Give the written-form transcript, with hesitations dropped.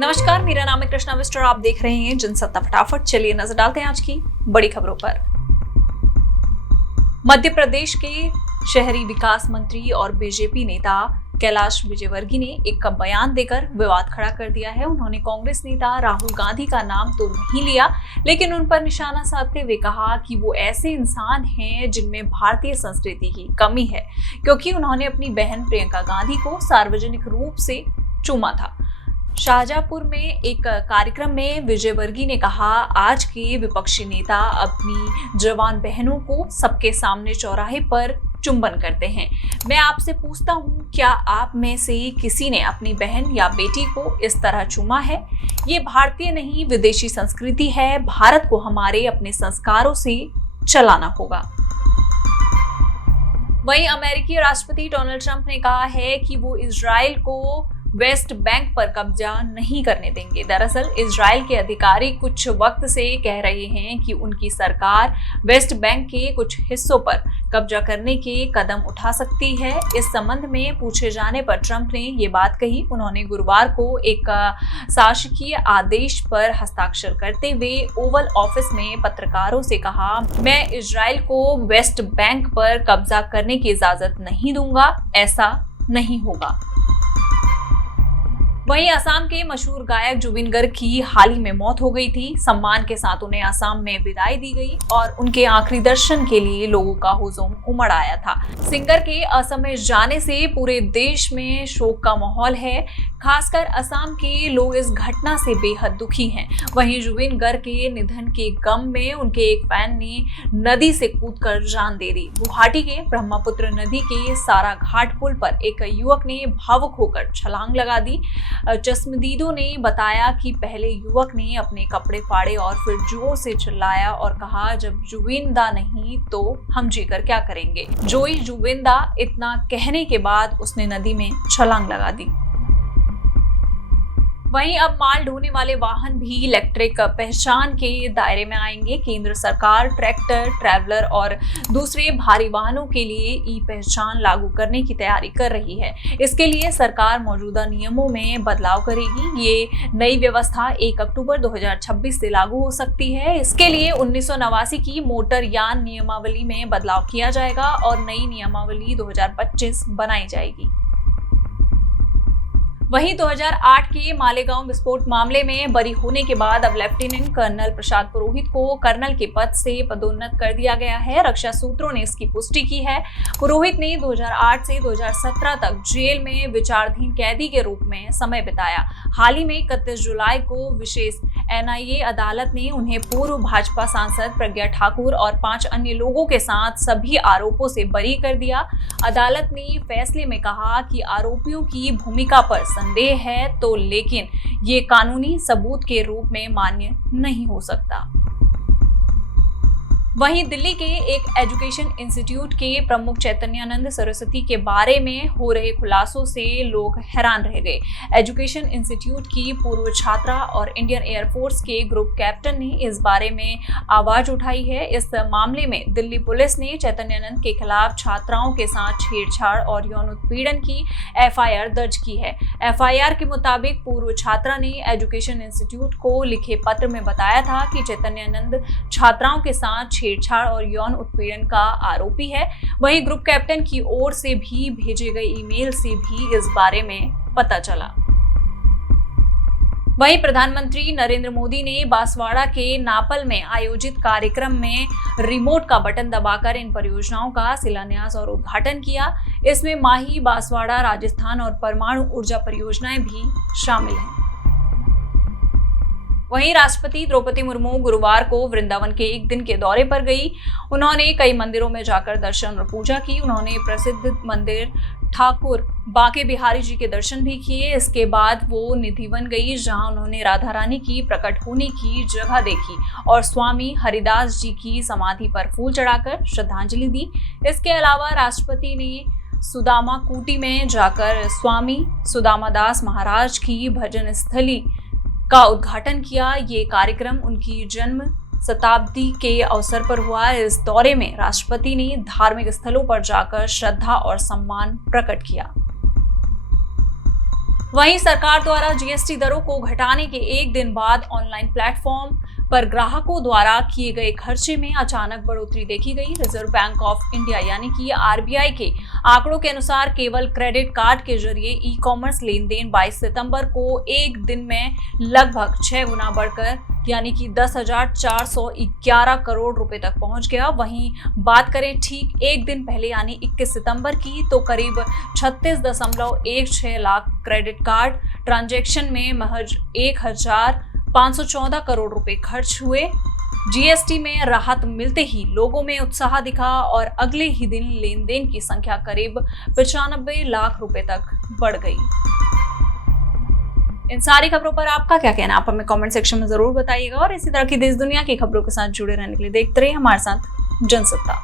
नमस्कार, मेरा नाम है कृष्णा विष्ट और आप देख रहे हैं जनसत्ता फटाफट। चलिए नजर डालते हैं आज की बड़ी खबरों पर। मध्य प्रदेश के शहरी विकास मंत्री और बीजेपी नेता कैलाश विजयवर्गीय ने एक बयान देकर विवाद खड़ा कर दिया है। उन्होंने कांग्रेस नेता राहुल गांधी का नाम तो नहीं लिया, लेकिन उन पर निशाना साधते हुए कहा कि वो ऐसे इंसान हैं जिनमें भारतीय संस्कृति की कमी है, क्योंकि उन्होंने अपनी बहन प्रियंका गांधी को सार्वजनिक रूप से चूमा था। शाहजहांपुर में एक कार्यक्रम में विजयवर्गीय ने कहा, आज के विपक्षी नेता अपनी जवान बहनों को सबके सामने चौराहे पर चुंबन करते हैं। मैं आपसे पूछता हूँ, क्या आप में से किसी ने अपनी बहन या बेटी को इस तरह चूमा है? ये भारतीय नहीं, विदेशी संस्कृति है। भारत को हमारे अपने संस्कारों से चलाना होगा। वहीं अमेरिकी राष्ट्रपति डोनाल्ड ट्रंप ने कहा है कि वो इजराइल को वेस्ट बैंक पर कब्जा नहीं करने देंगे। दरअसल इजराइल के अधिकारी कुछ वक्त से कह रहे हैं कि उनकी सरकार वेस्ट बैंक के कुछ हिस्सों पर कब्जा करने के कदम उठा सकती है। इस संबंध में पूछे जाने पर ट्रंप ने ये बात कही। उन्होंने गुरुवार को एक शासकीय आदेश पर हस्ताक्षर करते हुए ओवल ऑफिस में पत्रकारों से कहा, मैं इजराइल को वेस्ट बैंक पर कब्जा करने की इजाजत नहीं दूंगा, ऐसा नहीं होगा। वहीं असम के मशहूर गायक जुबिन गर्ग की हाल ही में मौत हो गई थी। सम्मान के साथ उन्हें असम में विदाई दी गई और उनके आखिरी दर्शन के लिए लोगों का हुजूम उमड़ आया था। सिंगर के असम में जाने से पूरे देश में शोक का माहौल है। खासकर असम के लोग इस घटना से बेहद दुखी हैं। वहीं जुबिन गर्ग के निधन के गम में उनके एक फैन ने नदी से कूदकर जान दे दी। गुवाहाटी के ब्रह्मपुत्र नदी के सारा घाट पुल पर एक युवक ने भावुक होकर छलांग लगा दी। चश्मदीदों ने बताया कि पहले युवक ने अपने कपड़े फाड़े और फिर जोर से चिल्लाया और कहा, जब जुबिंदा नहीं तो हम जीकर क्या करेंगे। जोई जुबिंदा, इतना कहने के बाद उसने नदी में छलांग लगा दी। वहीं अब माल ढोने वाले वाहन भी इलेक्ट्रिक पहचान के दायरे में आएंगे। केंद्र सरकार ट्रैक्टर, ट्रैवलर और दूसरे भारी वाहनों के लिए ई पहचान लागू करने की तैयारी कर रही है। इसके लिए सरकार मौजूदा नियमों में बदलाव करेगी। ये नई व्यवस्था 1 अक्टूबर 2026 से लागू हो सकती है। इसके लिए 1989 की मोटर यान नियमावली में बदलाव किया जाएगा और नई नियमावली 2025 बनाई जाएगी। वहीं 2008 के मालेगांव विस्फोट मामले में बरी होने के बाद अब लेफ्टिनेंट कर्नल प्रसाद पुरोहित को कर्नल के पद से पदोन्नत कर दिया गया है। रक्षा सूत्रों ने इसकी पुष्टि की है। पुरोहित ने 2008 से 2017 तक जेल में विचाराधीन कैदी के रूप में समय बिताया। हाल ही में 31 जुलाई को विशेष NIA अदालत ने उन्हें पूर्व भाजपा सांसद प्रज्ञा ठाकुर और 5 अन्य लोगों के साथ सभी आरोपों से बरी कर दिया। अदालत ने फैसले में कहा कि आरोपियों की भूमिका पर संदेह है तो, लेकिन ये कानूनी सबूत के रूप में मान्य नहीं हो सकता। वहीं दिल्ली के एक एजुकेशन इंस्टीट्यूट के प्रमुख चैतन्यानंद सरस्वती के बारे में हो रहे खुलासों से लोग हैरान रह गए। एजुकेशन इंस्टीट्यूट की पूर्व छात्रा और इंडियन एयरफोर्स के ग्रुप कैप्टन ने इस बारे में आवाज उठाई है। इस मामले में दिल्ली पुलिस ने चैतन्यानंद के खिलाफ छात्राओं के साथ छेड़छाड़ और यौन उत्पीड़न की FIR दर्ज की है। FIR के मुताबिक पूर्व छात्रा ने एजुकेशन इंस्टीट्यूट को लिखे पत्र में बताया था कि चैतन्यानंद छात्राओं के साथ छेड़छाड़ और यौन उत्पीड़न का आरोपी है। वहीं ग्रुप कैप्टन की ओर से भी भेजे गए ईमेल से भी इस बारे में पता चला। वहीं प्रधानमंत्री नरेंद्र मोदी ने बांसवाड़ा के नापल में आयोजित कार्यक्रम में रिमोट का बटन दबाकर इन परियोजनाओं का शिलान्यास और उद्घाटन किया। इसमें माही, बांसवाड़ा, राजस्थान और परमाणु ऊर्जा परियोजनाएं भी शामिल हैं। वहीं राष्ट्रपति द्रौपदी मुर्मू गुरुवार को वृंदावन के एक दिन के दौरे पर गई। उन्होंने कई मंदिरों में जाकर दर्शन और पूजा की। उन्होंने प्रसिद्ध मंदिर ठाकुर बांके बिहारी जी के दर्शन भी किए। इसके बाद वो निधिवन गई, जहां उन्होंने राधा रानी की प्रकट होने की जगह देखी और स्वामी हरिदास जी की समाधि पर फूल चढ़ाकर श्रद्धांजलि दी। इसके अलावा राष्ट्रपति ने सुदामा कुटी में जाकर स्वामी सुदामादास महाराज की भजन स्थली का उद्घाटन किया। ये कार्यक्रम उनकी जन्म शताब्दी के अवसर पर हुआ। इस दौरे में राष्ट्रपति ने धार्मिक स्थलों पर जाकर श्रद्धा और सम्मान प्रकट किया। वहीं सरकार द्वारा जीएसटी दरों को घटाने के एक दिन बाद ऑनलाइन प्लेटफॉर्म पर ग्राहकों द्वारा किए गए खर्चे में अचानक बढ़ोतरी देखी गई। रिजर्व बैंक ऑफ इंडिया यानी कि आरबीआई के आंकड़ों के अनुसार केवल क्रेडिट कार्ड के जरिए ई कॉमर्स लेन देन 22 सितंबर को एक दिन में लगभग 6 गुना बढ़कर यानी कि 10,411 करोड़ रुपए तक पहुंच गया। वहीं बात करें ठीक एक दिन पहले यानी 21 सितंबर की तो करीब 36.16 लाख क्रेडिट कार्ड ट्रांजैक्शन में महज 1,514 करोड़ रुपए खर्च हुए। जीएसटी में राहत मिलते ही लोगों में उत्साह दिखा और अगले ही दिन लेन देन की संख्या करीब 95 लाख रुपए तक बढ़ गई। इन सारी खबरों पर आपका क्या कहना, आप हमें कमेंट सेक्शन में जरूर बताइएगा और इसी तरह की देश दुनिया की खबरों के साथ जुड़े रहने के लिए देखते रहिए हमारे साथ जनसत्ता।